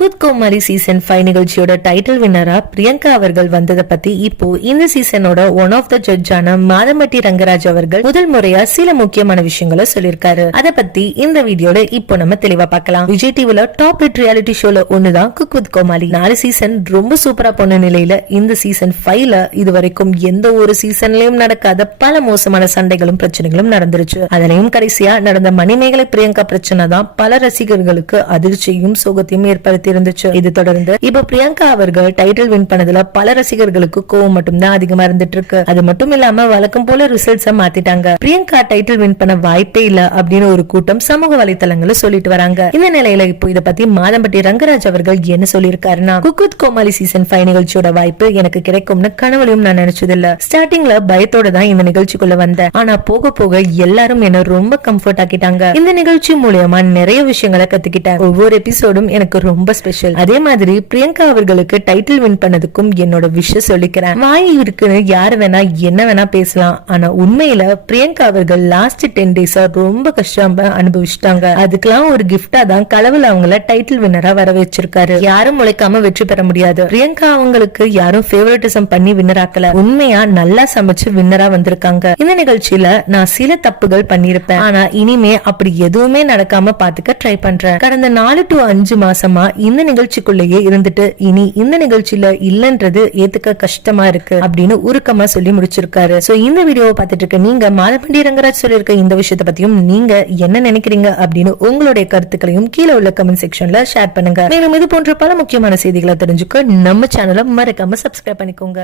குத் கோமாரி season five நிகழ்ச்சியோட title வின்னரா பிரியங்கா அவர்கள் வந்ததை பத்தி இப்போ இந்த சீசனோட ஒன் ஆஃப் த ஜட்ஜான மாதம்பட்டி ரங்கராஜ் அவர்கள் முதல் முறையா சில முக்கியமான விஷயங்களை சொல்லியிருக்காரு. அத பத்தி இந்த வீடியோல இப்போ நம்ம தெளிவா பார்க்கலாம். விஜய் டிவில டாப் ஹிட் ரியாலிட்டி ஷோல ஒண்ணுதான் குக் வித் கோமாளி. நாலு சீசன் ரொம்ப சூப்பரா போன நிலையில இந்த சீசன் ஃபைவ்ல இது வரைக்கும் எந்த ஒரு சீசன்லயும் நடக்காத பல மோசமான சண்டைகளும் பிரச்சனைகளும் நடந்துருச்சு. அதுலயும் கடைசியா நடந்த மணிமேகலை பிரியங்கா பிரச்சனை தான் பல ரசிகர்களுக்கு அதிர்ச்சியும் சோகத்தையும் ஏற்படுத்தி இருந்துச்சு. இது தொடர்ந்து இப்ப பிரியங்கா அவர்கள் டைட்டில் வின் பண்ணதுல பல ரசிகர்களுக்கு கோவம் மட்டும்தான் அதிகமா இருந்துட்டு இருக்கு அது மட்டும் இல்லாம வழக்கம் போல ரிசல்ட்ஸ் மாத்திட்டாங்க. பிரியங்கா டைட்டில் வின் பண்ண வாய்ப்பே இல்ல அப்படின்னு ஒரு கூட்டம் சமூக வலைத்தளங்கள்ல சொல்லிட்டு வராங்க. இந்த நிலையில இப்போ இத பத்தி மாதம்பட்டி ரங்கராஜ் அவர்கள் என்ன சொல்லியிருக்காருன்னா குக்குத் கோமாளி சீசன் ஃபைவ் நிகழ்ச்சியோட வாய்ப்பு எனக்கு கிடைக்கும்னு கனவுலையும் நான் நினைச்சது இல்ல ஸ்டார்டிங்ல பயத்தோட தான் இந்த நிகழ்ச்சிக்குள்ள வந்தேன். ஆனா போக போக எல்லாரும் என்ன ரொம்ப கம்ஃபர்ட் ஆக்கிட்டாங்க. இந்த நிகழ்ச்சி மூலியமா நிறைய விஷயங்களை கத்துக்கிட்டேன். ஒவ்வொரு எபிசோடும் எனக்கு ரொம்ப ஸ்பெஷல் அதே மாதிரி பிரியங்கா அவர்களுக்கு டைட்டில் வின் பண்ணதுக்கும் என்னோட விஷயம் சொல்லிக்கிறேன். வாய் இருக்குன்னு யாரு வேணா என்ன வேணா பேசலாம். ஆனா உண்மையில பிரியங்கா அவர்கள் லாஸ்ட் டென் டேஸா ரொம்ப கஷ்டமா அனுபவிச்சிட்டாங்க. அதுக்கெல்லாம் ஒரு கிஃப்டா தான் கடவுள் அவங்கள டைட்டில் வின்னரா வர வச்சிருக்காரு. யாரும் முளைக்காம வெற்றி பெற முடியாது. பிரியங்கா அவங்களுக்கு யாரும் ஃபேவரட்டிசம் பண்ணி வின்னர் ஆக்கல. உண்மையா நல்லா சமைச்சு வின்னரா வந்திருக்காங்க. இந்த நிகழ்ச்சியில நான் சில தப்புகள் பண்ணிருப்பேன் ஆனா இனிமே அப்படி எதுவுமே நடக்காம பாத்துக்க ட்ரை பண்றேன். கடந்த நாலு டு அஞ்சு மாசமா இந்த நிகழ்ச்சிக்குள்ளேயே இருந்துட்டு இனி இந்த நிகழ்ச்சியில இல்லன்றது ஏத்துக்க கஷ்டமா இருக்கு அப்படின்னு உருக்கமா சொல்லி முடிச்சிருக்காரு. சோ இந்த வீடியோவை பார்த்துட்டு இருக்க நீங்க மாதப்பண்டி ரங்கராஜ் சொல்லியிருக்க இந்த விஷயத்தை பத்தியும் நீங்க என்ன நினைக்கிறீங்க அப்படின்னு உங்களுடைய கருத்துக்களையும் கீழே உள்ள கமெண்ட் செக்ஷன்ல ஷேர் பண்ணுங்க. மேலும் இது போன்ற பல முக்கியமான செய்திகளை தெரிஞ்சுக்க நம்ம சேனலை மறக்காம சப்ஸ்கிரைப் பண்ணிக்கோங்க.